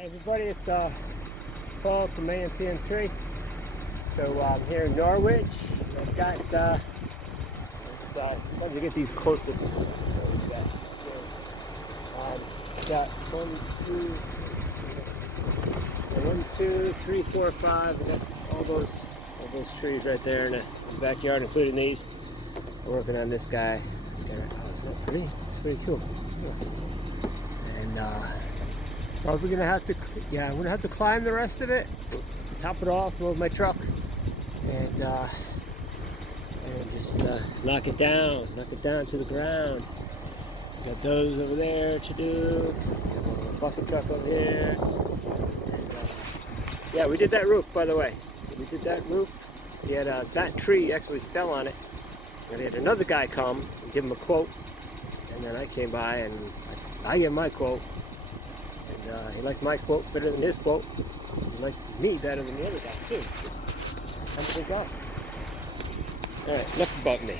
Hey everybody, it's Paul from AMPM3. So I'm here in Norwich. I've got, sometimes you get these closer. Got 1, 2, 3, 4, 5. I got all those trees right there in the backyard, including these. We're working on this guy. Oh, it's not pretty. It's pretty cool. And probably gonna have to, I'm gonna have to climb the rest of it, top it off with my truck, and just knock it down to the ground. Got those over there to do. Got a bucket truck over here. And, yeah, we did that roof, by the way. So we did that roof. He had that tree actually fell on it, and he had another guy come and give him a quote, and then I came by and I gave him my quote. And he liked my quote better than his quote. He liked me better than the other guy too. Just have a good guy. Alright, enough about me.